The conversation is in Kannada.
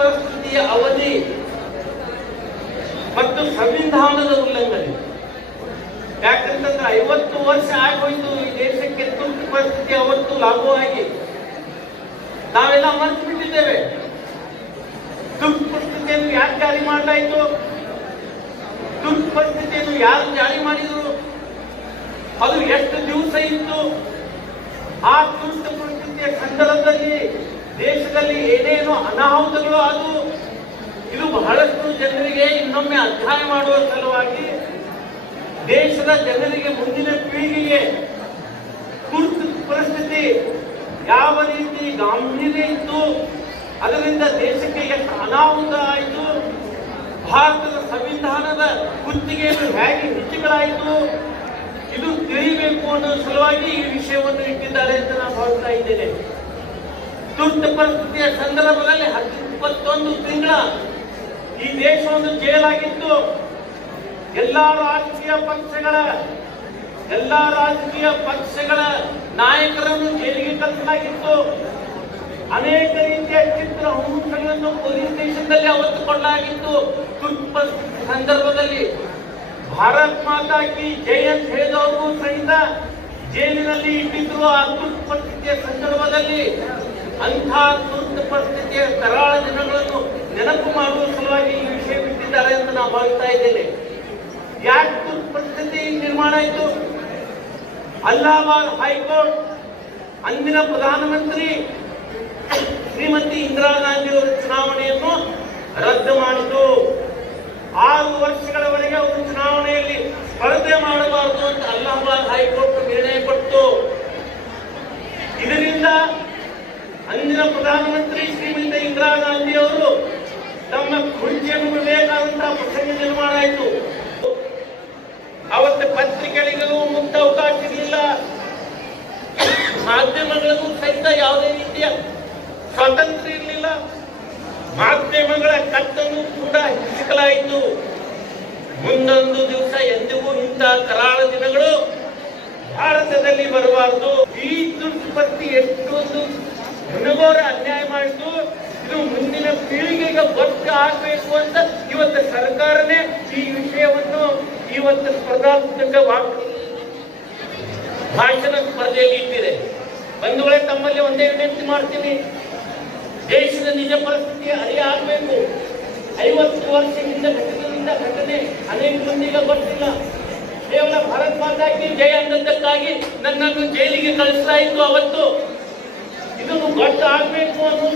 ಪರಿಸ್ಥಿತಿಯ ಅವಧಿ ಮತ್ತು ಸಂವಿಧಾನದ ಉಲ್ಲಂಘನೆ. ಯಾಕಂತಂದ್ರೆ 50 ವರ್ಷ ಆಗೋಯ್ತು ಈ ದೇಶಕ್ಕೆ ತುರ್ತು ಪರಿಸ್ಥಿತಿ ಅವತ್ತು ಲಾಗು ಆಗಿ ನಾವೆಲ್ಲ ಮರೆತು ಬಿಟ್ಟಿದ್ದೇವೆ. ತುರ್ತು ಪರಿಸ್ಥಿತಿಯನ್ನು ಯಾಕೆ ಜಾರಿ ಮಾಡಲಾಯಿತು? ತುರ್ತು ಪರಿಸ್ಥಿತಿಯನ್ನು ಯಾರು ಜಾರಿ ಮಾಡಿದ್ರು? ಅದು ಎಷ್ಟು ದಿವಸ ಇತ್ತು? ಆ ತುರ್ತು ಪರಿಸ್ಥಿತಿಯ ಸಂದರ್ಭದಲ್ಲಿ ದೇಶದಲ್ಲಿ ಏನೇನು ಅನಾಹುತಗಳು ಆದವು. ಇದು ಬಹಳಷ್ಟು ಜನರಿಗೆ ಇನ್ನೊಮ್ಮೆ ಅಧ್ಯಯನ ಮಾಡುವ ಸಲುವಾಗಿ ದೇಶದ ಜನರಿಗೆ ಮುಂದಿನ ಪೀಳಿಗೆಗೆ ತುರ್ತು ಪರಿಸ್ಥಿತಿ ಯಾವ ರೀತಿ ಗಾಂಭೀರ್ಯ ಇತ್ತು, ಅದರಿಂದ ದೇಶಕ್ಕೆ ಎಷ್ಟು ಅನಾಹುತ ಆಯಿತು, ಭಾರತದ ಸಂವಿಧಾನದ ಕುತ್ತಿಗೆಯನ್ನು ಹೇಗೆ ಹೆಚ್ಚುಗಳಾಯಿತು, ಇದು ತಿಳಿಬೇಕು ಅನ್ನೋ ಸಲುವಾಗಿ ಈ ವಿಷಯವನ್ನು ಇಟ್ಟಿದ್ದಾರೆ ಅಂತ ನಾನು ಭಾವಿಸ್ತಾ ಇದ್ದೇನೆ. ತುರ್ತು ಪರಿಸ್ಥಿತಿಯ ಸಂದರ್ಭದಲ್ಲಿ 21 ತಿಂಗಳ ಈ ದೇಶವನ್ನು ಜೈಲಾಗಿತ್ತು. ಎಲ್ಲಾ ರಾಜಕೀಯ ಪಕ್ಷಗಳ ನಾಯಕರನ್ನು ಜೈಲಿಗೆ ಕಳಿಸಲಾಗಿತ್ತು. ಅನೇಕ ರೀತಿಯ ಚಿತ್ರ ಹಿಂಸೆಗಳನ್ನು ಪೊಲೀಸ್ ಸ್ಟೇಷನ್ದಲ್ಲಿ ಅವತ್ತು ಕೊಡಲಾಗಿತ್ತು. ತುರ್ತು ಪರಿಸ್ಥಿತಿ ಸಂದರ್ಭದಲ್ಲಿ ಭಾರತ್ ಮಾತಾ ಕಿ ಜೈ ಅಂತ ಹೇಳಿದವರು ಸಹಿತ ಜೈಲಿನಲ್ಲಿ ಇಟ್ಟಿದ್ರು. ಆ ತುರ್ತು ಪರಿಸ್ಥಿತಿಯ ಸಂದರ್ಭದಲ್ಲಿ ಅಂಥ ತುರ್ತು ಪರಿಸ್ಥಿತಿಯ ಕರಾಳ ದಿನಗಳನ್ನು ನೆನಪು ಮಾಡುವ ಸಲುವಾಗಿ ಈ ವಿಷಯ ಬಿಟ್ಟಿದ್ದಾರೆ ಅಂತ ನಾವು ಭಾವಿಸ್ತಾ ಇದ್ದೇನೆ. ಯಾಕೆ ತುರ್ತು ಪರಿಸ್ಥಿತಿ ನಿರ್ಮಾಣ ಆಯಿತು? ಅಲಹಾಬಾದ್ ಹೈಕೋರ್ಟ್ ಅಂದಿನ ಪ್ರಧಾನಮಂತ್ರಿ ಶ್ರೀಮತಿ ಇಂದಿರಾ ಗಾಂಧಿ ಅವರ ಚುನಾವಣೆಯನ್ನು ರದ್ದು ಮಾಡಿತು. 6 ವರ್ಷಗಳವರೆಗೆ ಅವರು ಚುನಾವಣೆಯಲ್ಲಿ ಸ್ಪರ್ಧೆ ಮಾಡಬಾರದು ಅಂತ ಅಲಹಾಬಾದ್ ಹೈಕೋರ್ಟ್ ನಿರ್ಣಯ ಕೊಟ್ಟು, ಇದರಿಂದ ಅಂದಿನ ಪ್ರಧಾನಮಂತ್ರಿ ಶ್ರೀಮತಿ ಇಂದಿರಾ ಗಾಂಧಿ ಅವರು ತಮ್ಮ ಕುರ್ಚಿಯನ್ನು ಬಿಡಬೇಕಾದಂತಹ ಪ್ರಸಂಗ ನಿರ್ಮಾಣ ಆಯಿತು. ಅವತ್ತು ಪತ್ರಿಕೆಗಳಿಗೂ ಮುಕ್ತ ಅವಕಾಶ ಇರಲಿಲ್ಲ, ಮಾಧ್ಯಮಗಳಿಗೂ ಸಹಿತ ಯಾವುದೇ ರೀತಿಯ ಸ್ವಾತಂತ್ರ್ಯ ಇರಲಿಲ್ಲ. ಮಾಧ್ಯಮಗಳ ಕತ್ತನ್ನು ಕೂಡ ಹೆಚ್ಚಿಸಲಾಯಿತು. ಮುಂದೊಂದು ದಿವಸ ಎಂದಿಗೂ ಇಂತಹ ಕರಾಳ ದಿನಗಳು ಭಾರತದಲ್ಲಿ ಬರಬಾರದು. ಈ ತುರ್ತು ಪರಿಸ್ಥಿತಿ ಎಷ್ಟೊಂದು ಜನಗೋರ ಅನ್ಯಾಯ ಮಾಡಿತು. ಇದು ಮುಂದಿನ ಪೀಳಿಗೆಗೆ ಗೊತ್ತು ಆಗಬೇಕು ಅಂತ ಇವತ್ತು ಸರ್ಕಾರನೇ ಈ ವಿಷಯವನ್ನು ಇವತ್ತು ಸ್ಪರ್ಧಾತ್ಮಕ ಭಾಷಣ ಸ್ಪರ್ಧೆಯಲ್ಲಿ ಇಟ್ಟಿದೆ. ಬಂಧುಗಳೇ, ತಮ್ಮಲ್ಲಿ ಒಂದೇ ವಿನಂತಿ ಮಾಡ್ತೀನಿ, ದೇಶದ ನಿಜ ಪರಿಸ್ಥಿತಿ ಅರಿಯಾಗಬೇಕು. 50 ವರ್ಷದಿಂದ ಘಟನೆ ಅನೇಕ ಮಂದಿಗೆ ಗೊತ್ತಿಲ್ಲ. ಕೇವಲ ಭಾರತ್ ಮಾತಾ ಕಿ ಜಯ ಅನ್ನೋದಕ್ಕಾಗಿ ನನ್ನನ್ನು ಜೈಲಿಗೆ ಕಳಿಸಲಾಯಿತು ಅವತ್ತು. ಇದನ್ನು ಗೊತ್ತಾಗಬೇಕು ಅನ್ನೋ